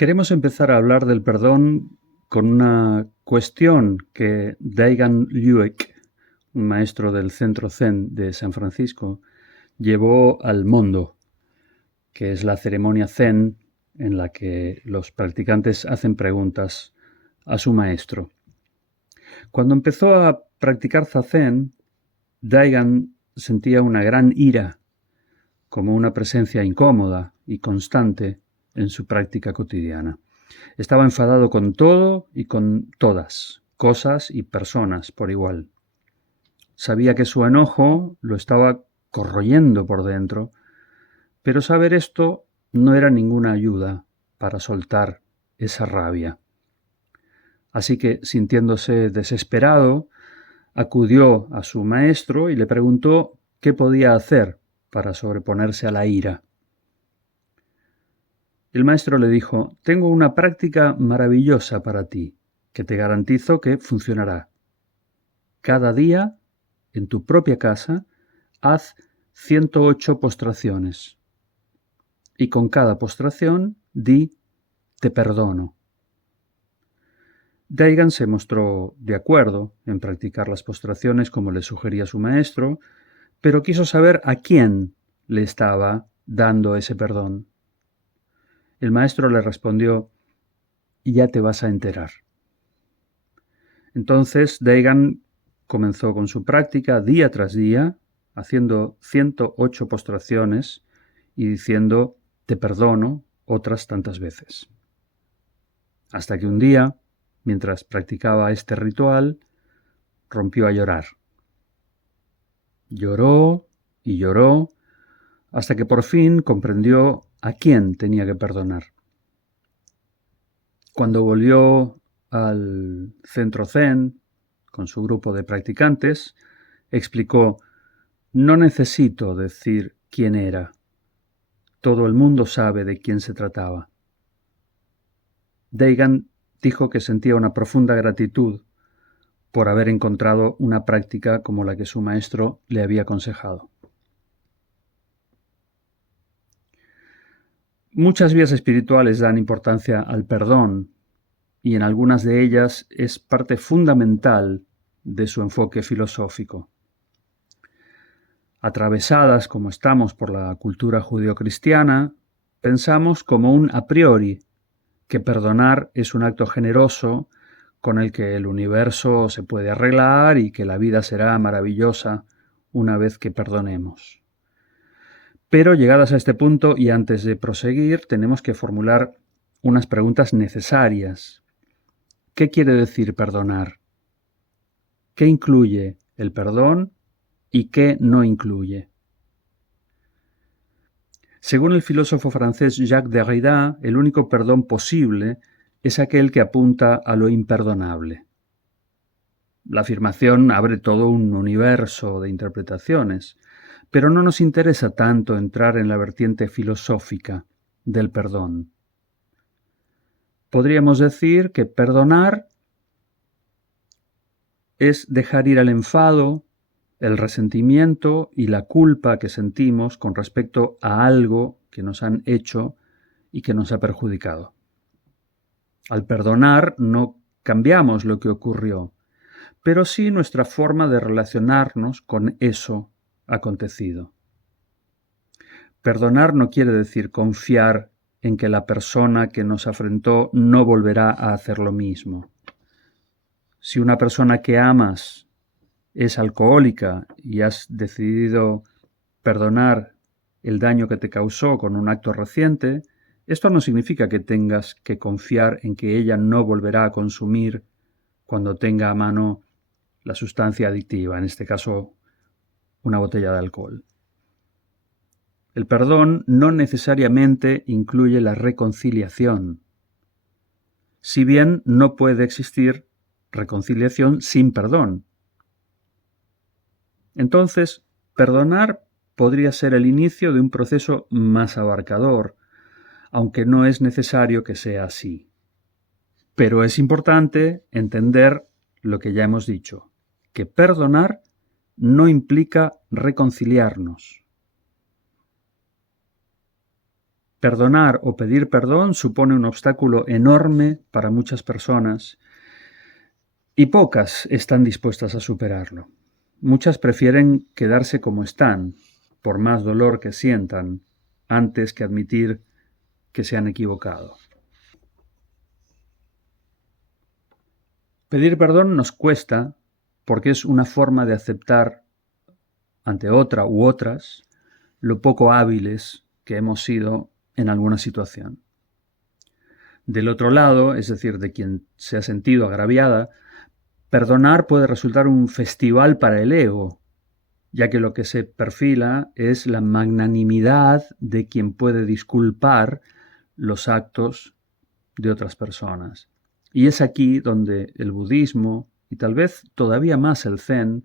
Queremos empezar a hablar del perdón con una cuestión que Daigan Luec, un maestro del Centro Zen de San Francisco, llevó al Mondo, que es la ceremonia Zen en la que los practicantes hacen preguntas a su maestro. Cuando empezó a practicar Zazen, Daigan sentía una gran ira, como una presencia incómoda y constante en su práctica cotidiana. Estaba enfadado con todo y con todas, cosas y personas por igual. Sabía que su enojo lo estaba corroyendo por dentro, pero saber esto no era ninguna ayuda para soltar esa rabia. Así que, sintiéndose desesperado, acudió a su maestro y le preguntó qué podía hacer para sobreponerse a la ira. El maestro le dijo: «Tengo una práctica maravillosa para ti, que te garantizo que funcionará. Cada día, en tu propia casa, haz 108 postraciones. Y con cada postración, di, te perdono». Daigan se mostró de acuerdo en practicar las postraciones como le sugería su maestro, pero quiso saber a quién le estaba dando ese perdón. El maestro le respondió: «Ya te vas a enterar». Entonces Daigan comenzó con su práctica día tras día, haciendo 108 postraciones y diciendo «te perdono» otras tantas veces. Hasta que un día, mientras practicaba este ritual, rompió a llorar. Lloró y lloró hasta que por fin comprendió a quién tenía que perdonar. Cuando volvió al centro Zen con su grupo de practicantes, explicó: «No necesito decir quién era. Todo el mundo sabe de quién se trataba». Daigan dijo que sentía una profunda gratitud por haber encontrado una práctica como la que su maestro le había aconsejado. Muchas vías espirituales dan importancia al perdón y en algunas de ellas es parte fundamental de su enfoque filosófico. Atravesadas como estamos por la cultura judeocristiana, pensamos como un a priori que perdonar es un acto generoso con el que el universo se puede arreglar y que la vida será maravillosa una vez que perdonemos. Pero llegadas a este punto y antes de proseguir, tenemos que formular unas preguntas necesarias. ¿Qué quiere decir perdonar? ¿Qué incluye el perdón y qué no incluye? Según el filósofo francés Jacques Derrida, el único perdón posible es aquel que apunta a lo imperdonable. La afirmación abre todo un universo de interpretaciones, pero no nos interesa tanto entrar en la vertiente filosófica del perdón. Podríamos decir que perdonar es dejar ir al enfado, el resentimiento y la culpa que sentimos con respecto a algo que nos han hecho y que nos ha perjudicado. Al perdonar no cambiamos lo que ocurrió, pero sí nuestra forma de relacionarnos con eso acontecido. Perdonar no quiere decir confiar en que la persona que nos afrentó no volverá a hacer lo mismo. Si una persona que amas es alcohólica y has decidido perdonar el daño que te causó con un acto reciente, esto no significa que tengas que confiar en que ella no volverá a consumir cuando tenga a mano la sustancia adictiva, en este caso una botella de alcohol. El perdón no necesariamente incluye la reconciliación, si bien no puede existir reconciliación sin perdón. Entonces, perdonar podría ser el inicio de un proceso más abarcador, aunque no es necesario que sea así. Pero es importante entender lo que ya hemos dicho, que perdonar no implica reconciliarnos. Perdonar o pedir perdón supone un obstáculo enorme para muchas personas y pocas están dispuestas a superarlo. Muchas prefieren quedarse como están, por más dolor que sientan, antes que admitir que se han equivocado. Pedir perdón nos cuesta porque es una forma de aceptar ante otra u otras lo poco hábiles que hemos sido en alguna situación. Del otro lado, es decir, de quien se ha sentido agraviada, perdonar puede resultar un festival para el ego, ya que lo que se perfila es la magnanimidad de quien puede disculpar los actos de otras personas. Y es aquí donde el budismo, y tal vez todavía más el zen,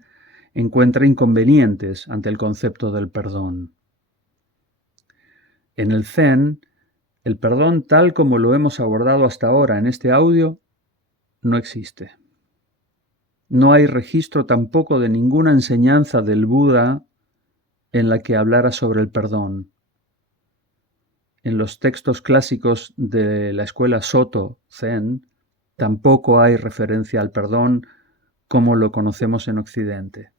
encuentra inconvenientes ante el concepto del perdón. En el zen, el perdón tal como lo hemos abordado hasta ahora en este audio no existe. No hay registro tampoco de ninguna enseñanza del Buda en la que hablara sobre el perdón. En los textos clásicos de la escuela Soto Zen tampoco hay referencia al perdón como lo conocemos en Occidente.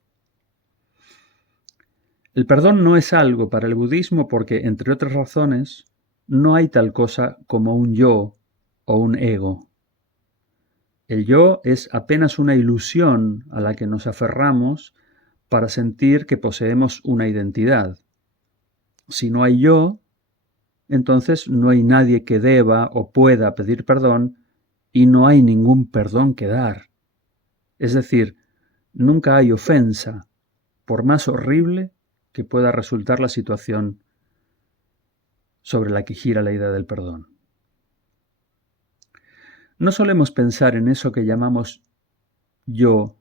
El perdón no es algo para el budismo porque, entre otras razones, no hay tal cosa como un yo o un ego. El yo es apenas una ilusión a la que nos aferramos para sentir que poseemos una identidad. Si no hay yo, entonces no hay nadie que deba o pueda pedir perdón y no hay ningún perdón que dar. Es decir, nunca hay ofensa, por más horrible que pueda resultar la situación sobre la que gira la idea del perdón. No solemos pensar en eso que llamamos yo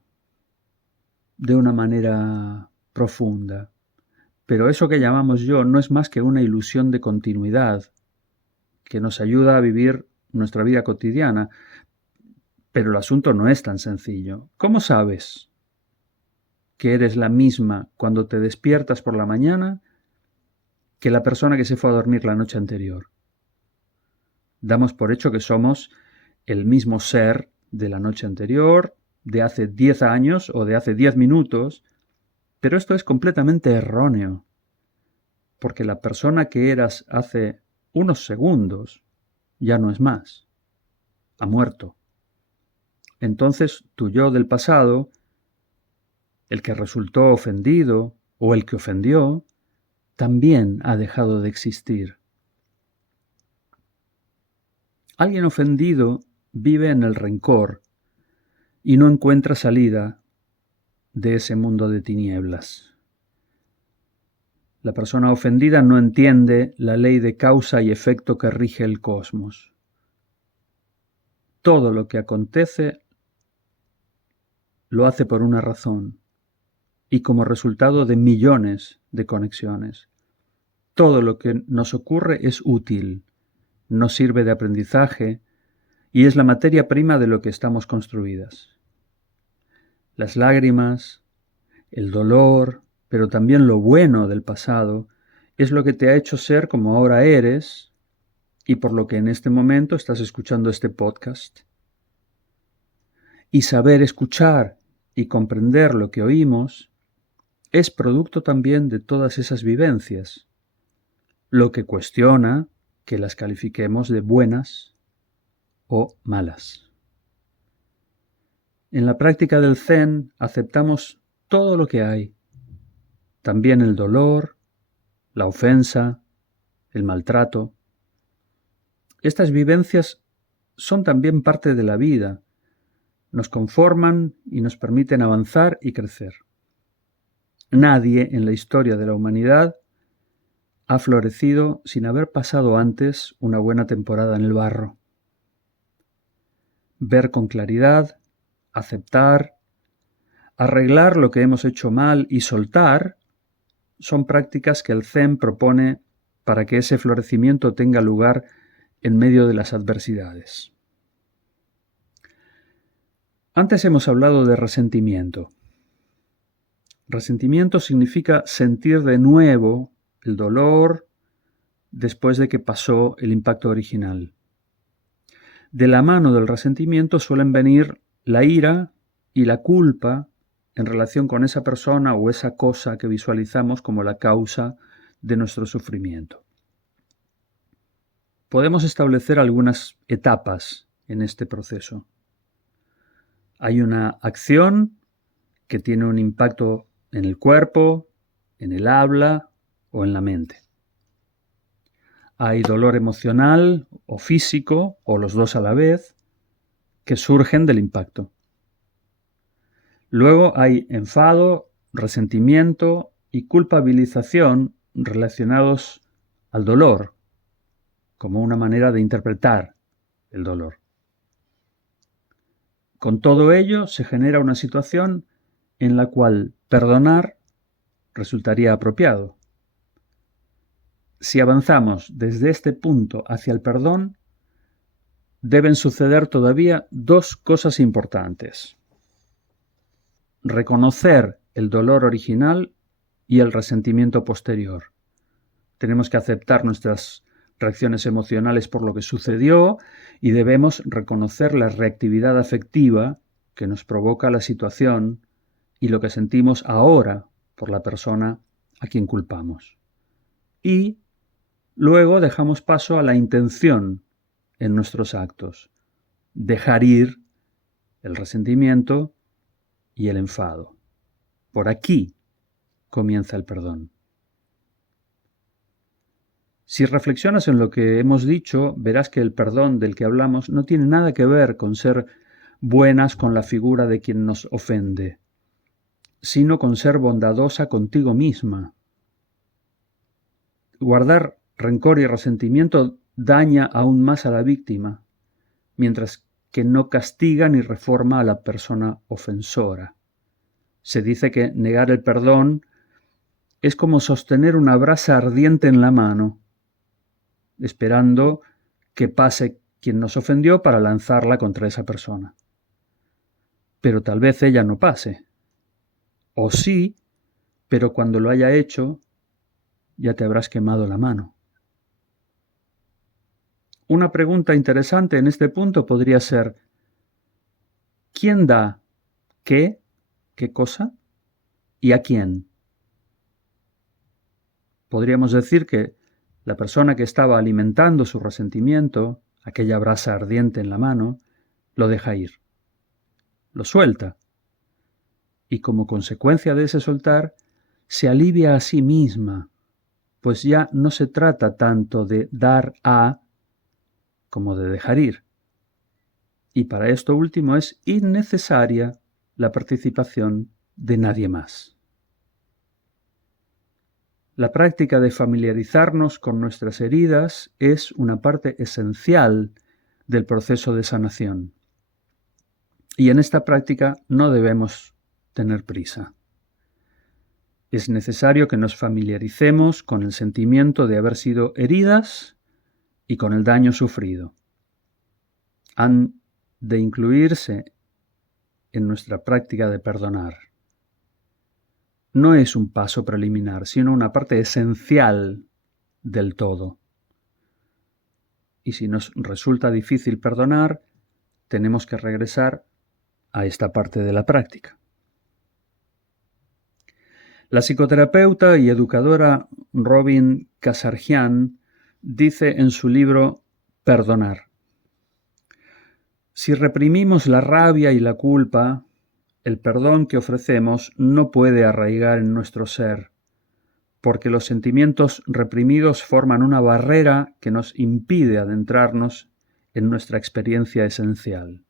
de una manera profunda, pero eso que llamamos yo no es más que una ilusión de continuidad que nos ayuda a vivir nuestra vida cotidiana, pero el asunto no es tan sencillo. ¿Cómo sabes que eres la misma cuando te despiertas por la mañana que la persona que se fue a dormir la noche anterior? Damos por hecho que somos el mismo ser de la noche anterior, de hace 10 años o de hace 10 minutos, pero esto es completamente erróneo, porque la persona que eras hace unos segundos ya no es más, ha muerto. Entonces tu yo del pasado, el que resultó ofendido o el que ofendió, también ha dejado de existir. Alguien ofendido vive en el rencor y no encuentra salida de ese mundo de tinieblas. La persona ofendida no entiende la ley de causa y efecto que rige el cosmos. Todo lo que acontece lo hace por una razón y como resultado de millones de conexiones. Todo lo que nos ocurre es útil, nos sirve de aprendizaje y es la materia prima de lo que estamos construidas. Las lágrimas, el dolor, pero también lo bueno del pasado, es lo que te ha hecho ser como ahora eres y por lo que en este momento estás escuchando este podcast. Y saber escuchar y comprender lo que oímos es producto también de todas esas vivencias, lo que cuestiona que las califiquemos de buenas o malas. En la práctica del Zen aceptamos todo lo que hay, también el dolor, la ofensa, el maltrato. Estas vivencias son también parte de la vida, nos conforman y nos permiten avanzar y crecer. Nadie en la historia de la humanidad ha florecido sin haber pasado antes una buena temporada en el barro. Ver con claridad, aceptar, arreglar lo que hemos hecho mal y soltar son prácticas que el Zen propone para que ese florecimiento tenga lugar en medio de las adversidades. Antes hemos hablado de resentimiento. Resentimiento significa sentir de nuevo el dolor, después de que pasó el impacto original. De la mano del resentimiento suelen venir la ira y la culpa en relación con esa persona o esa cosa que visualizamos como la causa de nuestro sufrimiento. Podemos establecer algunas etapas en este proceso. Hay una acción que tiene un impacto en el cuerpo, en el habla o en la mente. Hay dolor emocional o físico, o los dos a la vez, que surgen del impacto. Luego hay enfado, resentimiento y culpabilización relacionados al dolor, como una manera de interpretar el dolor. Con todo ello se genera una situación en la cual perdonar resultaría apropiado. Si avanzamos desde este punto hacia el perdón, deben suceder todavía dos cosas importantes: reconocer el dolor original y el resentimiento posterior. Tenemos que aceptar nuestras reacciones emocionales por lo que sucedió y debemos reconocer la reactividad afectiva que nos provoca la situación y lo que sentimos ahora por la persona a quien culpamos. Y luego dejamos paso a la intención en nuestros actos, dejar ir el resentimiento y el enfado. Por aquí comienza el perdón. Si reflexionas en lo que hemos dicho, verás que el perdón del que hablamos no tiene nada que ver con ser buenas con la figura de quien nos ofende, sino con ser bondadosa contigo misma. Guardar rencor y resentimiento daña aún más a la víctima, mientras que no castiga ni reforma a la persona ofensora. Se dice que negar el perdón es como sostener una brasa ardiente en la mano, esperando que pase quien nos ofendió para lanzarla contra esa persona. Pero tal vez ella no pase. O sí, pero cuando lo haya hecho, ya te habrás quemado la mano. Una pregunta interesante en este punto podría ser: ¿quién da qué cosa y a quién? Podríamos decir que la persona que estaba alimentando su resentimiento, aquella brasa ardiente en la mano, lo deja ir, lo suelta, y como consecuencia de ese soltar, se alivia a sí misma, pues ya no se trata tanto de dar a como de dejar ir. Y para esto último es innecesaria la participación de nadie más. La práctica de familiarizarnos con nuestras heridas es una parte esencial del proceso de sanación. Y en esta práctica no debemos tener prisa. Es necesario que nos familiaricemos con el sentimiento de haber sido heridas y con el daño sufrido. Han de incluirse en nuestra práctica de perdonar. No es un paso preliminar, sino una parte esencial del todo. Y si nos resulta difícil perdonar, tenemos que regresar a esta parte de la práctica. La psicoterapeuta y educadora Robin Casarjian dice en su libro Perdonar: si reprimimos la rabia y la culpa, el perdón que ofrecemos no puede arraigar en nuestro ser, porque los sentimientos reprimidos forman una barrera que nos impide adentrarnos en nuestra experiencia esencial.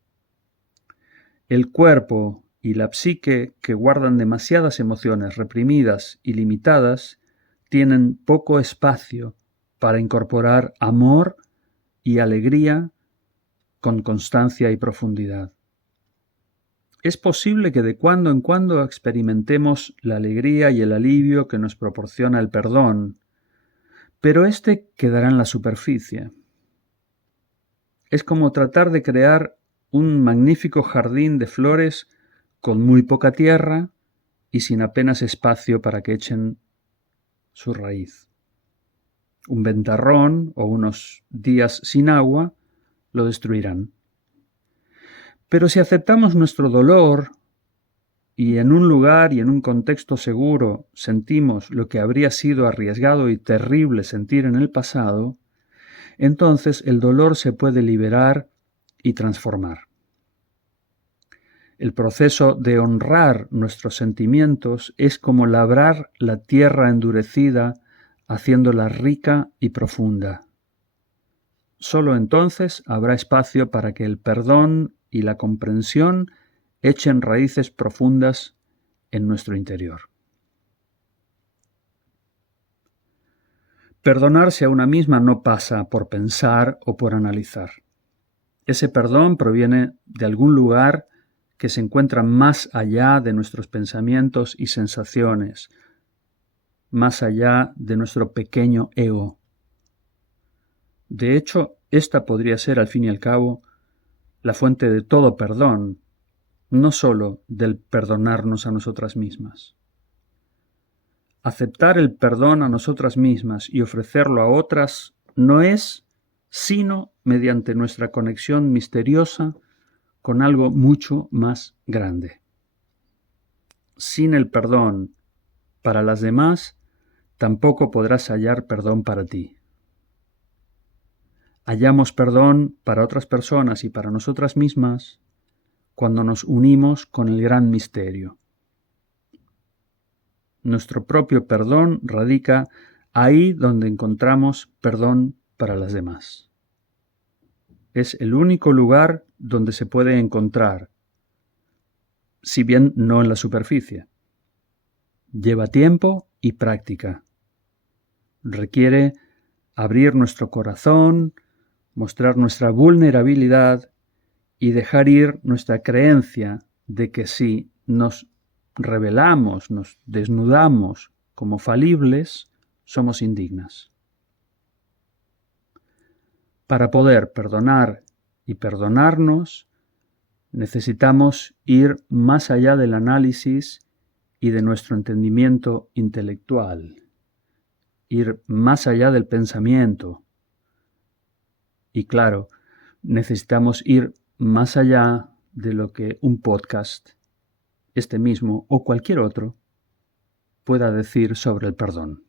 El cuerpo y la psique, que guardan demasiadas emociones reprimidas y limitadas, tienen poco espacio para incorporar amor y alegría con constancia y profundidad. Es posible que de cuando en cuando experimentemos la alegría y el alivio que nos proporciona el perdón, pero este quedará en la superficie. Es como tratar de crear un magnífico jardín de flores con muy poca tierra y sin apenas espacio para que echen su raíz. Un ventarrón o unos días sin agua lo destruirán. Pero si aceptamos nuestro dolor y en un lugar y en un contexto seguro sentimos lo que habría sido arriesgado y terrible sentir en el pasado, entonces el dolor se puede liberar y transformar. El proceso de honrar nuestros sentimientos es como labrar la tierra endurecida, haciéndola rica y profunda. Solo entonces habrá espacio para que el perdón y la comprensión echen raíces profundas en nuestro interior. Perdonarse a una misma no pasa por pensar o por analizar. Ese perdón proviene de algún lugar que se encuentra más allá de nuestros pensamientos y sensaciones, más allá de nuestro pequeño ego. De hecho, esta podría ser, al fin y al cabo, la fuente de todo perdón, no solo del perdonarnos a nosotras mismas. Aceptar el perdón a nosotras mismas y ofrecerlo a otras no es sino mediante nuestra conexión misteriosa con algo mucho más grande. Sin el perdón para las demás, tampoco podrás hallar perdón para ti. Hallamos perdón para otras personas y para nosotras mismas cuando nos unimos con el gran misterio. Nuestro propio perdón radica ahí donde encontramos perdón para las demás. Es el único lugar donde se puede encontrar, si bien no en la superficie. Lleva tiempo y práctica. Requiere abrir nuestro corazón, mostrar nuestra vulnerabilidad y dejar ir nuestra creencia de que si nos revelamos, nos desnudamos como falibles, somos indignas. Para poder perdonar y perdonarnos, necesitamos ir más allá del análisis y de nuestro entendimiento intelectual, ir más allá del pensamiento. Y claro, necesitamos ir más allá de lo que un podcast, este mismo o cualquier otro, pueda decir sobre el perdón.